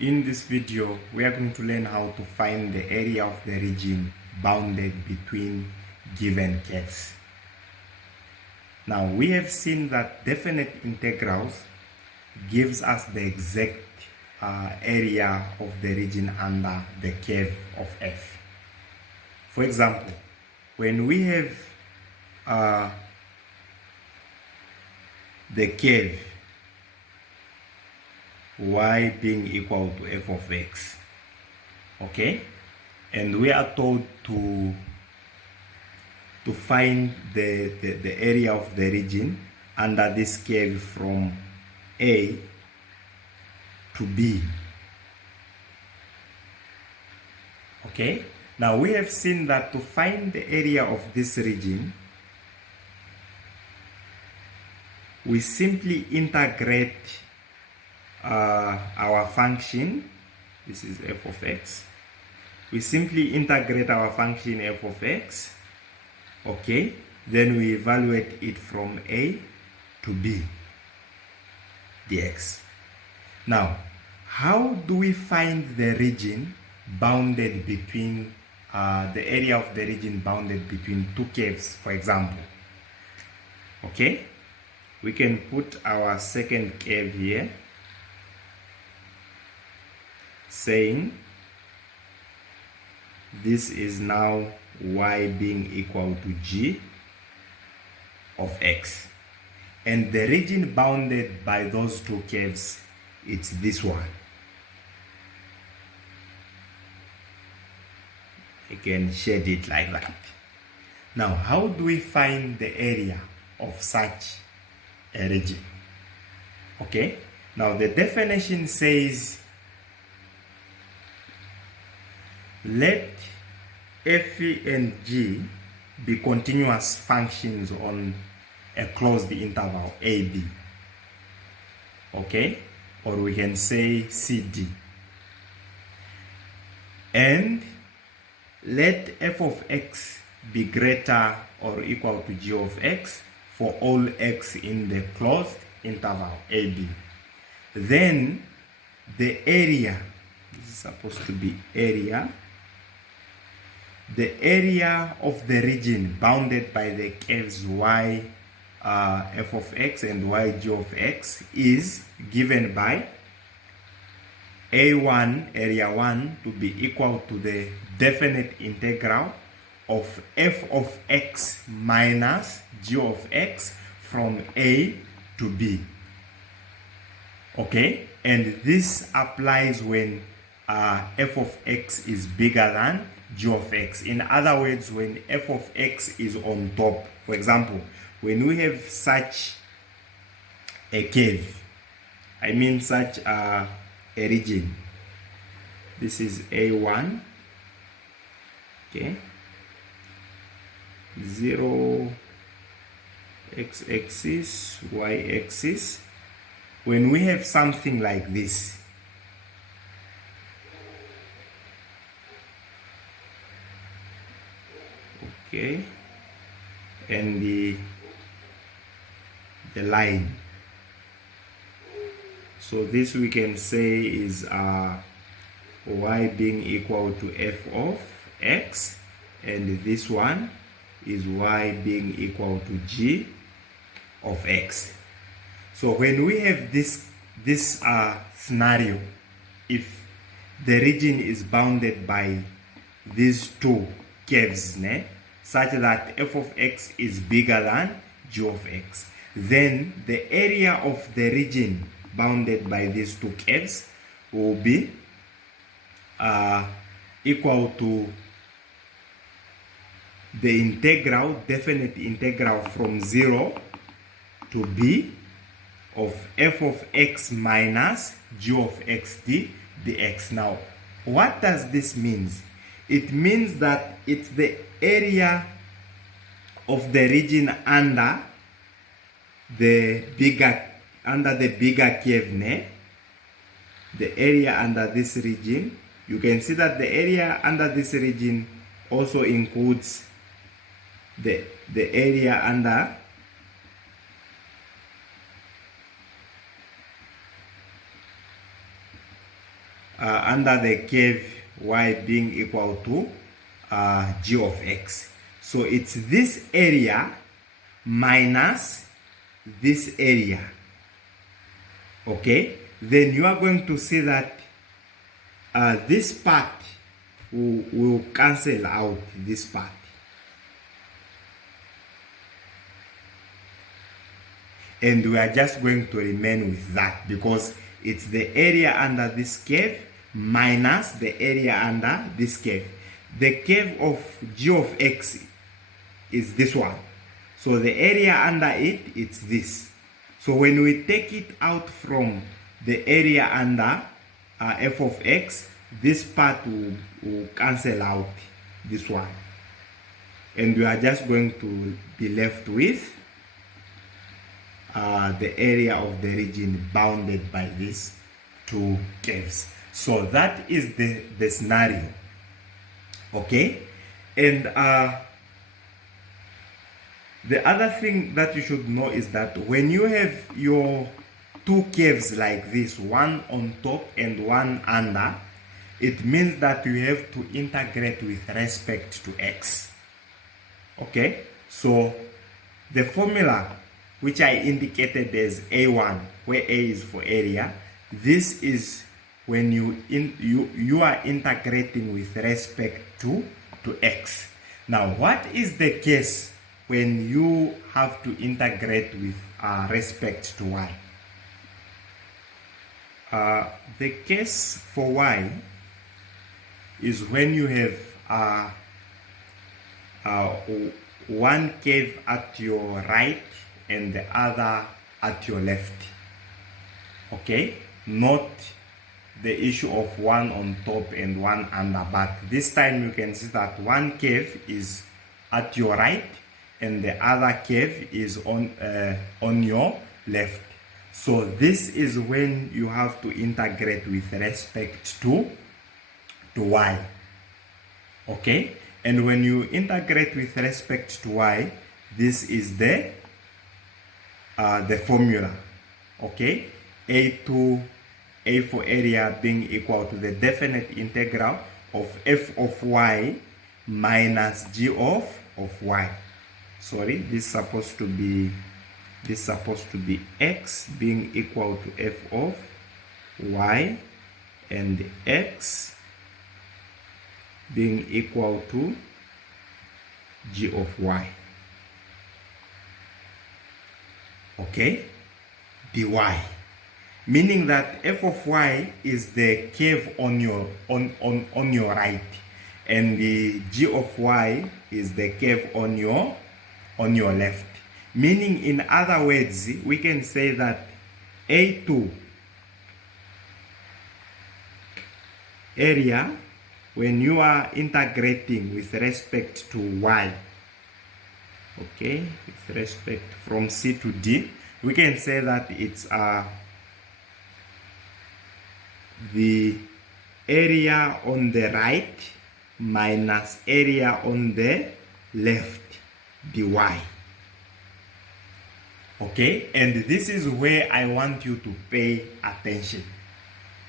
In this video, we are going to learn how to find the area of the region bounded between given curves. Now, we have seen that definite integrals gives us the exact area of the region under the curve of f. For example, when we have the curve y being equal to f of x, okay, and we are told to find the area of the region under this curve from A to B. Okay, now we have seen that to find the area of this region, we simply integrate our function. This is f of x. We simply integrate our function f of x, okay, then we evaluate it from A to B dx. Now, how do we find the region bounded between the area of the region bounded between two curves, for example? Okay, we can put our second curve here, saying this is now y being equal to g of x, and the region bounded by those two curves, it's this one. I can shade it like that. Now, how do we find the area of such a region? Okay, now the definition says let f and g be continuous functions on a closed interval AB, okay, or we can say CD, and let f of x be greater or equal to g of x for all x in the closed interval AB. Then the area, this is supposed to be area, the area of the region bounded by the curves y f of x and y g of x is given by A1, area 1, to be equal to the definite integral of f of x minus g of x from A to B. Okay, and this applies when f of x is bigger than g of x. In other words, when f of x is on top. For example, when we have such a curve, I mean such a region, this is A1, okay, 0 x-axis, y-axis. When we have something like this, okay, and the line, so this we can say is y being equal to f of x, and this one is y being equal to g of x. So when we have this scenario, if the region is bounded by these two curves, such that f of x is bigger than g of x, then the area of the region bounded by these two curves will be equal to the integral, definite integral from 0 to b of f of x minus g of x dx. Now, what does this mean? It means that it's the area of the region under the bigger curve, the area under this region. You can see that the area under this region also includes the area under under the curve y being equal to g of x. So it's this area minus this area. Okay, then you are going to see that this part will cancel out this part. And we are just going to remain with that because it's the area under this curve minus the area under this curve. The curve of g of x is this one. So the area under it, it's this. So when we take it out from the area under f of x, this part will cancel out this one. And we are just going to be left with the area of the region bounded by these two curves. So that is the scenario. Okay, and the other thing that you should know is that when you have your two curves like this, one on top and one under, it means that you have to integrate with respect to x. Okay, so the formula which I indicated as A1, where A is for area, this is when you are integrating with respect to x. Now, what is the case when you have to integrate with respect to y? The case for y is when you have one curve at your right and the other at your left. Okay, not the issue of one on top and one under, but this time you can see that one curve is at your right and the other curve is on your left. So this is when you have to integrate with respect to y. Okay, and when you integrate with respect to y, this is the formula. Okay, A for area being equal to the definite integral of f of y minus g of y. Sorry, this is supposed to be x being equal to f of y and x being equal to g of y. Okay, dy, meaning that f of y is the curve on your right and the g of y is the curve on your left. Meaning, in other words, we can say that A2 area, when you are integrating with respect to y, okay, with respect from C to D, we can say that it's the area on the right minus area on the left dy. Okay, and this is where I want you to pay attention,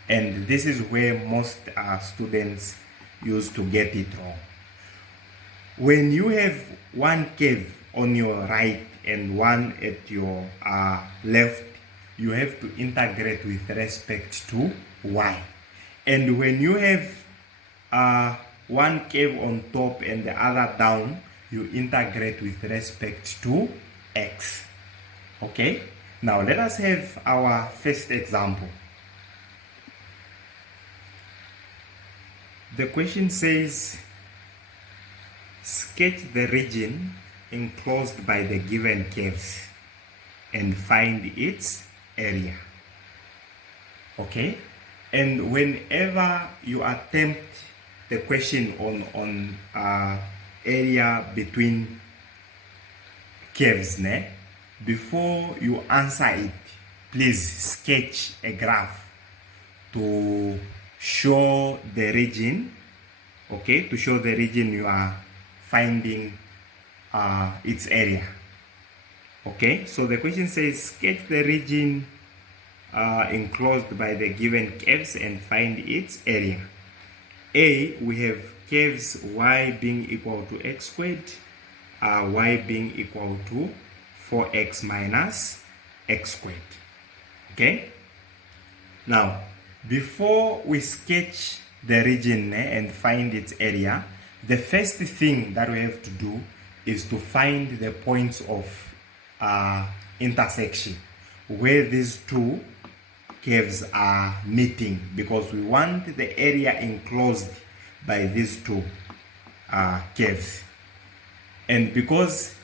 and this is where most students used to get it wrong. When you have one curve on your right and one at your left, you have to integrate with respect to y. And when you have one curve on top and the other down, you integrate with respect to x. Okay, now let us have our first example. The question says, sketch the region enclosed by the given curves and find its area. Okay, and whenever you attempt the question on area between curves, before you answer it, please sketch a graph to show the region, okay, to show the region you are finding its area. Okay, so the question says sketch the region enclosed by the given curves and find its area. A, we have curves y being equal to x squared, y being equal to 4x minus x squared. Okay? Now, before we sketch the region and find its area, the first thing that we have to do is to find the points of intersection where these two curves are meeting, because we want the area enclosed by these two curves. And because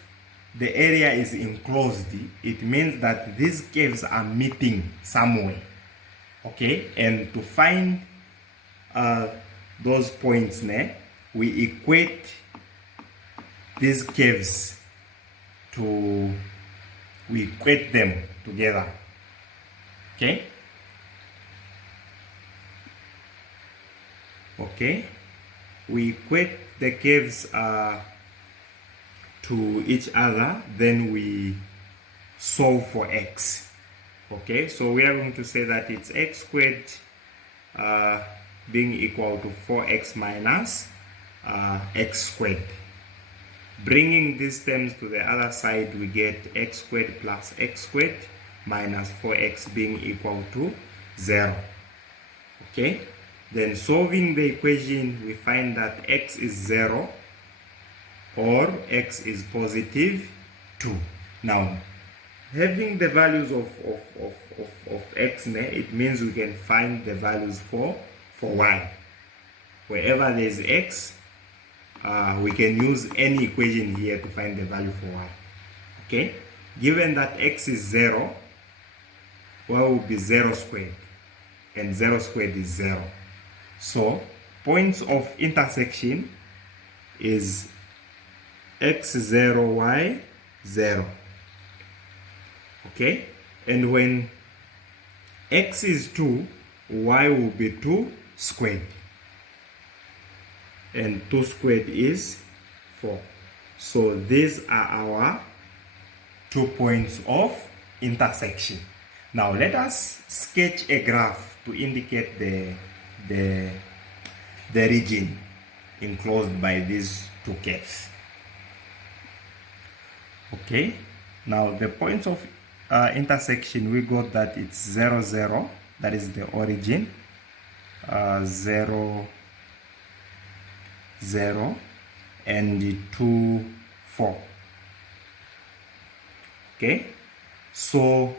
the area is enclosed, it means that these curves are meeting somewhere. Okay, and to find those points, we equate these curves we equate them together. Okay. Okay, we equate the curves to each other, then we solve for x. Okay, so we are going to say that it's x squared being equal to 4x minus x squared. Bringing these terms to the other side, we get x squared plus x squared minus 4x being equal to 0. Okay, then solving the equation, we find that x is 0 or x is positive 2. Now, having the values of x, it means we can find the values for y. Wherever there is x, we can use any equation here to find the value for y. Okay, given that x is 0, y will be 0 squared, and 0 squared is 0. So points of intersection is x0, y0. Okay, and when x is 2, y will be 2 squared, and 2 squared is 4. So these are our 2 points of intersection. Now let us sketch a graph to indicate the region enclosed by these two curves. Okay, now the points of intersection, we got that it's 0, 0, that is the origin, 0, 0, and 2, 4. Okay, so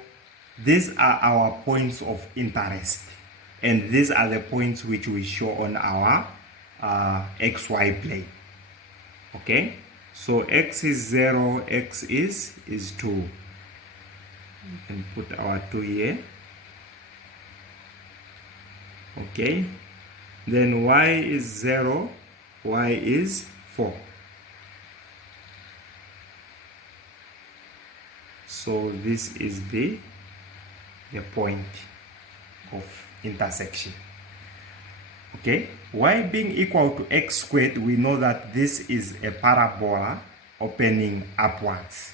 these are our points of interest, and these are the points which we show on our xy plane. Okay, so x is 0, x is 2. We can put our 2 here. Okay, then y is 0, y is 4. So this is the point of intersection. Okay, y being equal to x squared, we know that this is a parabola opening upwards.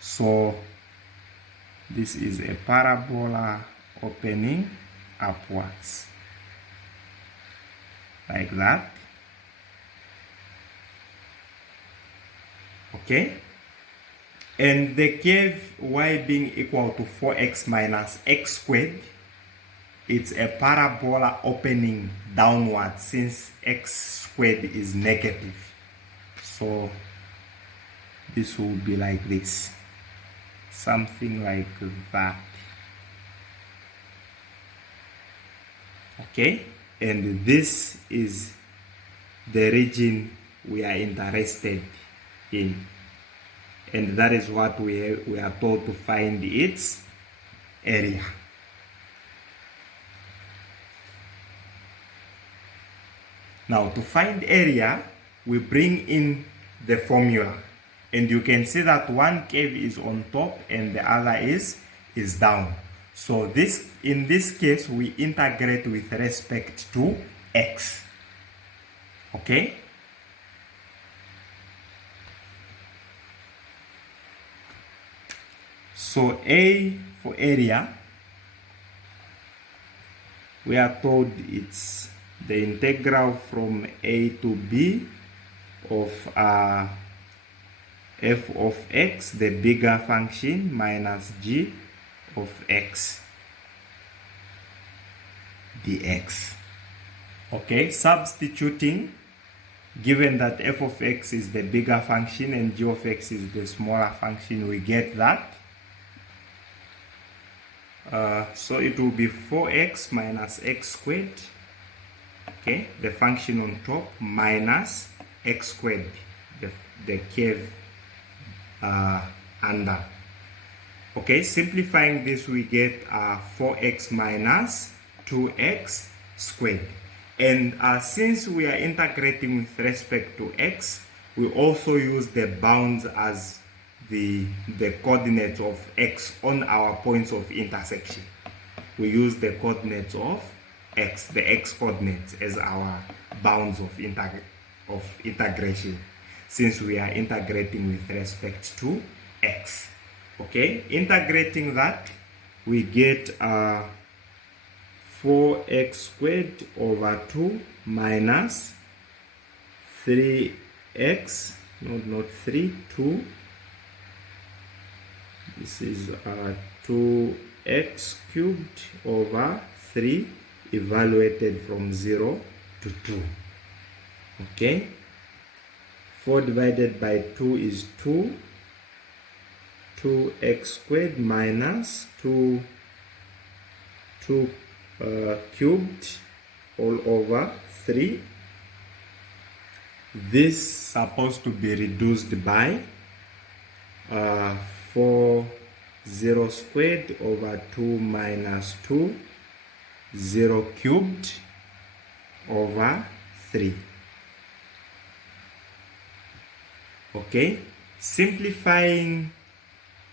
So this is a parabola opening upwards, like that. Okay, and the curve y being equal to 4x minus x squared, it's a parabola opening downwards since x squared is negative. So this will be like this, something like that. Okay, and this is the region we are interested in, and that is what we are told to find its area. Now, to find area, we bring in the formula, and you can see that one curve is on top and the other is down. So in this case, we integrate with respect to x. Okay? So A for area, we are told it's the integral from a to b of f of x, the bigger function, minus g of x dx. Okay, substituting, given that f of x is the bigger function and g of x is the smaller function, we get that. So it will be 4x minus x squared, okay, the function on top, minus x squared, the curve under. Okay, simplifying this, we get 4x minus 2x squared. And since we are integrating with respect to x, we also use the bounds as the coordinates of x on our points of intersection. We use the coordinates of x, the x coordinates, as our bounds of integration, since we are integrating with respect to x. Okay, integrating that, we get 4x squared over 2 minus 3x, not 3, 2. This is 2x cubed over 3 evaluated from 0 to 2. Okay, 4 divided by 2 is 2. 2x squared minus 2 cubed all over 3. This supposed to be reduced by 4 0 squared over 2 minus 2 0 cubed over 3. Okay, simplifying,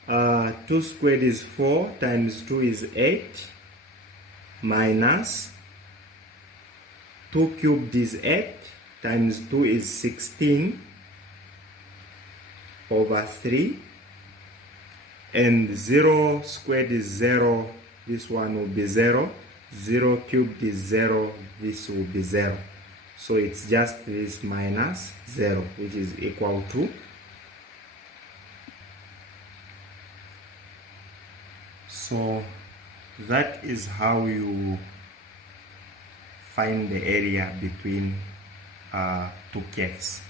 2 squared is 4 times 2 is 8 minus 2 cubed is 8 times 2 is 16 over 3, and 0 squared is 0, this one will be 0, 0 cubed is 0, this will be 0. So it's just this minus 0, which is equal to, so that is how you find the area between two curves.